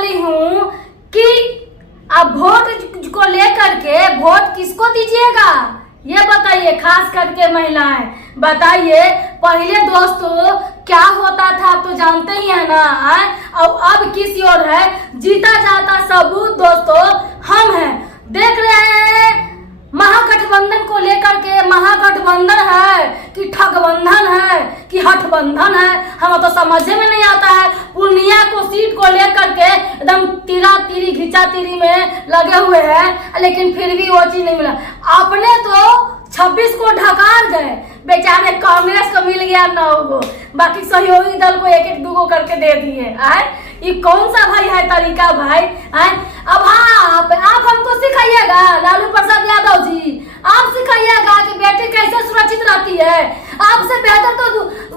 वाली हूँ कि अब वोट को लेकर के वोट किसको दीजिएगा ये बताइए, खास करके महिलाएं बताइए। पहले दोस्तों क्या होता था आप तो जानते ही है ना, अब किसी और है, जीता जाता सबूत दोस्तों हम हैं। देख रहे हैं महागठबंधन को लेकर के, महागठबंधन है कि ठगबंधन है कि हठबंधन है, हमें तो समझ में नहीं आता है। पूर्णिया को सीट को लेकर के एकदम तीरा तीरी घिचा तीरी में लगे हुए हैं, लेकिन फिर भी वो चीज नहीं मिला। आपने तो 26 को ढकार गए, बेचारे कांग्रेस को मिल गया 9 को, बाकी सहयोगी दल को 1-1 2 करके दे दिए। ये कौन सा भाई है तरीका भाई? अब आप हमको सिखाइएगा, लालू प्रसाद यादव जी आप सिखाइएगा कि बेटी कैसे सुरक्षित रहती है। आपसे बेहतर तो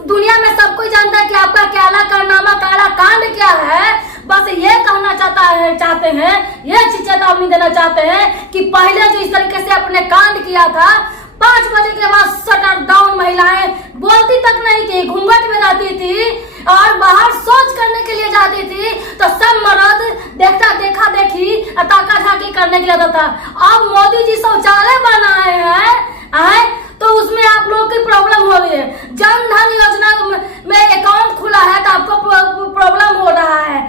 दुनिया में सब कोई जानता है कि आपका काला कारनामा, काला कांड क्या है। बस ये कहना चाहते हैं, ये चेतावनी देना चाहते हैं कि पहले जो इस तरीके से अपने कांड किया था, 5 बजे के बाद शटर डाउन, महिलाएं बोलती तक नहीं थी, घूंघट में रहती थी और बाहर शौच करने के लिए जाती थी, तो सब मर्द देखा देखी ताका झाकी करने के लिए जाता था। अब मोदी जी शौचालय बनाए हैं तो उसमें आप लोगों की प्रॉब्लम हो रही है। जन धन योजना में अकाउंट खुला है तो आपको प्रॉब्लम हो रहा है।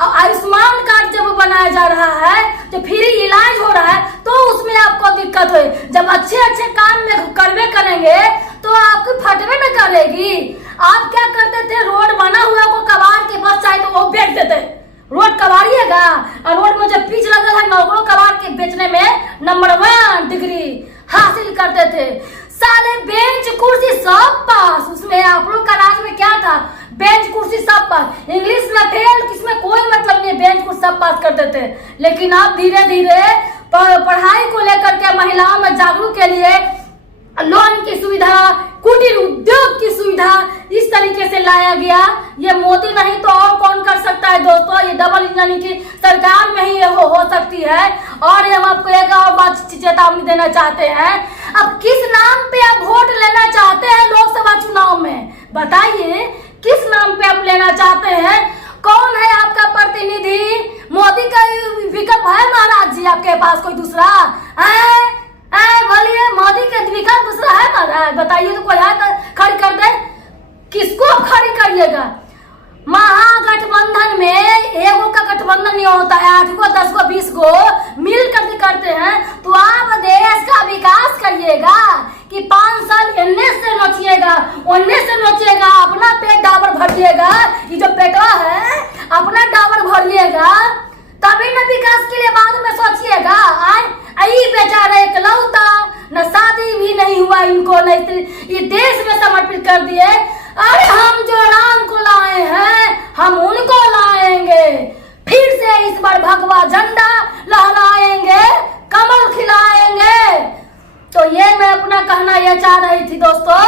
आयुष्मान कार्ड जब बनाया जा रहा है, जब फ्री इलाज हो रहा है, तो उसमें आपको दिक्कत हुई। जब अच्छे काम में करवे करेंगे तो आपकी फटवे न करेगी। आप क्या करते थे, रोड बना हुआ को कबाड़ के बस चाहे तो वो बेच देते, रोड कबाड़िएगा, और रोड में जब पिच लगा है नौकरों कबाड़ के बेचने में नंबर 1 डिग्री हासिल करते थे। साले बेंच कुर्सी सब पास, उसमें आप लोग का राज में क्या था, बेंच कुर्सी सब पास, इंग्लिश में फेल, किसमें कोई मतलब नहीं, बेंच कुर्सी सब पास करते थे। लेकिन अब धीरे धीरे पढ़ाई को लेकर के महिलाओं में जागरूक के लिए लोन की सुविधा, कुटीर उद्योग की सुविधा इस तरीके से लाया गया। ये मोदी नहीं तो और कौन कर सकता है दोस्तों, ये डबल इंजन की सरकार में ही ये हो सकती है। और हम आपको एक और बात चेतावनी देना चाहते हैं, अब किस नाम पे आप वोट लेना चाहते हैं लोकसभा चुनाव में, बताइए किस नाम पे आप लेना चाहते हैं? कौन है आपका प्रतिनिधि? मोदी का विकल्प है महाराज जी आपके पास कोई दूसरा है? बोलिए, मोदी के विकल्प दूसरा है महाराज? बताइए तो कोई है तो खड़ी कर दे। किसको खड़ी करिएगा? महागठबंधन में एगो का गठबंधन नहीं होता है, 8 को 10 को 20 को मिल करके करते हैं। तो आप देश का विकास करिएगा कि 5 साल इन्ने से नोचिएगा, उन्ने से नोचिएगा, अपना पेट डाबर भरिएगा, ये जो पेटवा है अपना डाबर भरिएगा, तभी न विकास के लिए बाद में सोचिएगा। आई बेचारे इकलौता, न शादी भी नहीं हुआ इनको, नहीं ये देश में समर्पित कर दिए। अरे हम जो राम को लाए हैं हम उनको लाएंगे, फिर से इस बार भगवा झंडा लहराएंगे, कमल खिलाएंगे। तो ये मैं अपना कहना ये चाह रही थी दोस्तों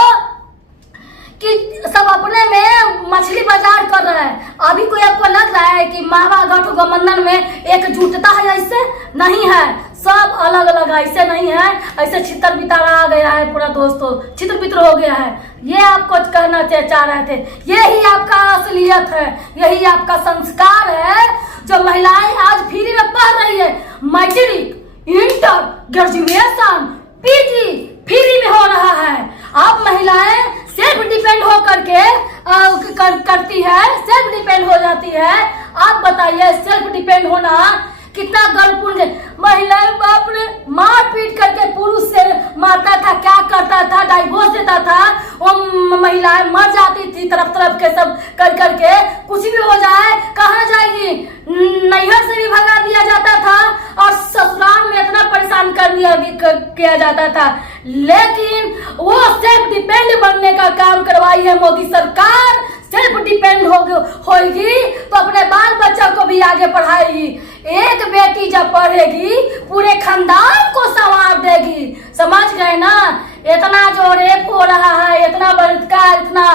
कि सब अपने में मछली बाजार कर रहे हैं। अभी कोई आपको लग रहा है कि महागठबंधन में एकजुटता है? ऐसे नहीं है, सब अलग अलग है, ऐसे नहीं है। ऐसे छितर बितारा आ गया है पूरा दोस्तों, छितर बितर हो गया है। ये आपको कहना चाह रहे थे, यही आपका असलियत है, यही आपका संस्कार है। जो महिलाएं आज फ्री में पढ़ रही है, matric, inter, graduation, PG free में हो रहा है। अब महिलाएं सेल्फ डिपेंड हो करके करती है, सेल्फ डिपेंड हो जाती है। आप बताइए सेल्फ डिपेंड होना कितना गर्वपूर्ण है। महिलाएं बाप रे मार पीट करके पुरुष से मारता था, क्या करता था, डाइवोर्स देता था, वो महिलाएं मर जाती थी तरफ के सब कर करके। कुछ भी हो जाए कहाँ जाएगी, नैहर से भी भगा दिया जाता था और ससुराल में इतना परेशान किया जाता था। लेकिन वो सेल्फ डिपेंड बनने का काम करवाई है मोदी सरकार। सेल्फ डिपेंड होगी तो अपने बाल बच्चों को भी आगे पढ़ाएगी। एक बेटी जब पढ़ेगी पूरे खानदान को संवार देगी। समझ गए ना? इतना जो रेप हो रहा है, इतना बलात्कार, इतना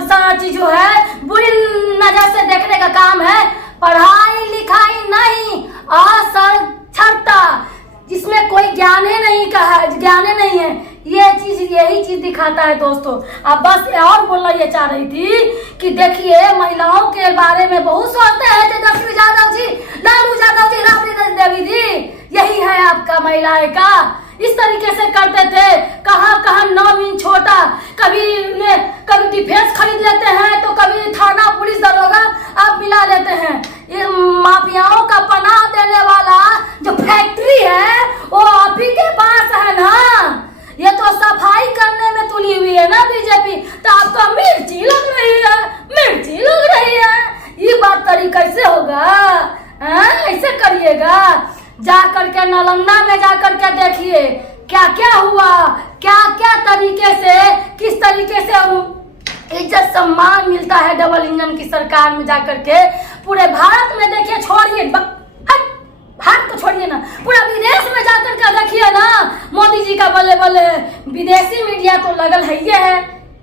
सारा चीज जो है बुरी नजर से देखने का काम है। पढ़ाई लिखाई नहीं, असाक्षरता, जिसमें कोई ज्ञान नहीं है, यही चीज दिखाता है दोस्तों। अब बस और बोलना ये चाह रही थी कि देखिए महिलाओं के बारे में बहुत सोचते हैं तेजस्वी कभी डिफेंस खरीद लेते हैं, तो कभी थाना पुलिस दरोगा आप मिला लेते हैं। ये माफियाओं का पनाह देने वाला जो फैक्ट्री है वो आप ही के पास है ना। ये तो सफाई करने में तुली हुई है ना बीजेपी, तो आपको मिर्ची लग रही है, मिर्ची लग रही है। ये बात तरीका कैसे होगा? ऐसे करिएगा? जा करके नालंदा में जा करके देखिए क्या क्या हुआ, क्या क्या तरीके से, किस तरीके से इज्जत सम्मान मिलता है डबल इंजन की सरकार में जाकर के। पूरे भारत में देखिए, छोड़िए भारत को छोड़िए ना, पूरा विदेश में जाकर के देखिए ना मोदी जी का बल्ले बल्ले। विदेशी मीडिया तो लगल है ये है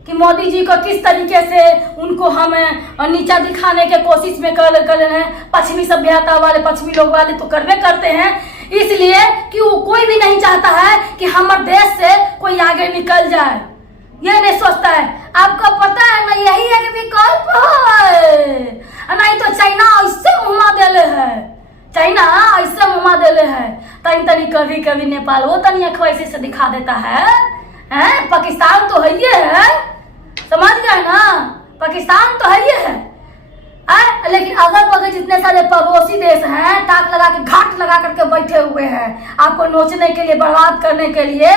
कि मोदी जी को किस तरीके से उनको हमें नीचा दिखाने के कोशिश में कर रहे हैं। पश्चिमी सभ्यता वाले, पश्चिमी लोग वाले तो करवे करते हैं, इसलिए कि वो कोई भी नहीं चाहता है कि हमारे देश से कोई आगे निकल जाए। ये नहीं सोचता है। आपको पता है ना, यही एक विकल्प है। नहीं तो चाइना ऐसे मुँह देले है, चाइना ऐसे मुँह देले है। तनी कभी कभी नेपाल वो तनी अखवा से दिखा देता है। पाकिस्तान तो है ये है, समझ गए ना, पाकिस्तान तो है ये है। लेकिन अगल बगल जितने सारे पड़ोसी देश हैं ताक लगा के, घाट लगा करके बैठे हुए हैं आपको नोचने के लिए, बर्बाद करने के लिए।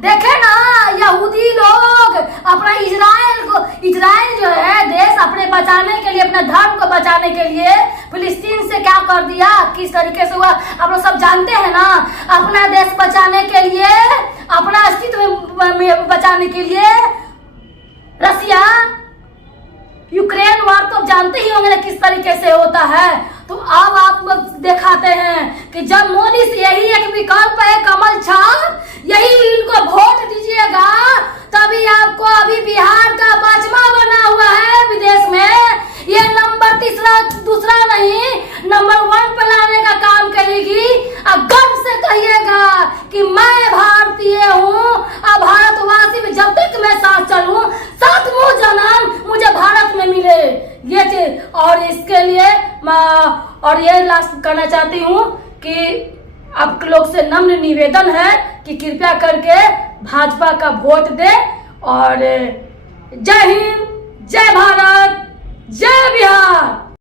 देखे ना यहूदी लोग अपना इजराइल जो है देश अपने बचाने के लिए, अपने धर्म को बचाने के लिए फिलिस्तीन से क्या कर दिया, किस तरीके से हुआ आप लोग सब जानते हैं ना। अपना देश बचाने के लिए, अपना अस्तित्व बचाने के लिए रसिया यूक्रेन वार तो जानते ही होंगे ना किस तरीके से होता है। तो अब आप दिखाते हैं कि जब मोदी से यही एक विकल्प है, कमल छाप, यही इनको वोट दीजिएगा, तभी आपको अभी बिहार का बचमा बना हुआ है विदेश में। ये नंबर दूसरा नहीं, नंबर 1 पे लाने का काम करेगी। अब गर्व से कहिएगा कि मैं भारतीय हूँ, अब भारतवासी में जब तक मैं साथ चलूं, 7वां जन्म मुझे भारत में मिले, ये चीज। और इसके लिए और ये लास्ट करना चाहती हूँ कि आप लोग से नम्र निवेदन है कि कृपया करके भाजपा का वोट दे। और जय हिंद, जय भारत, जय बिहार।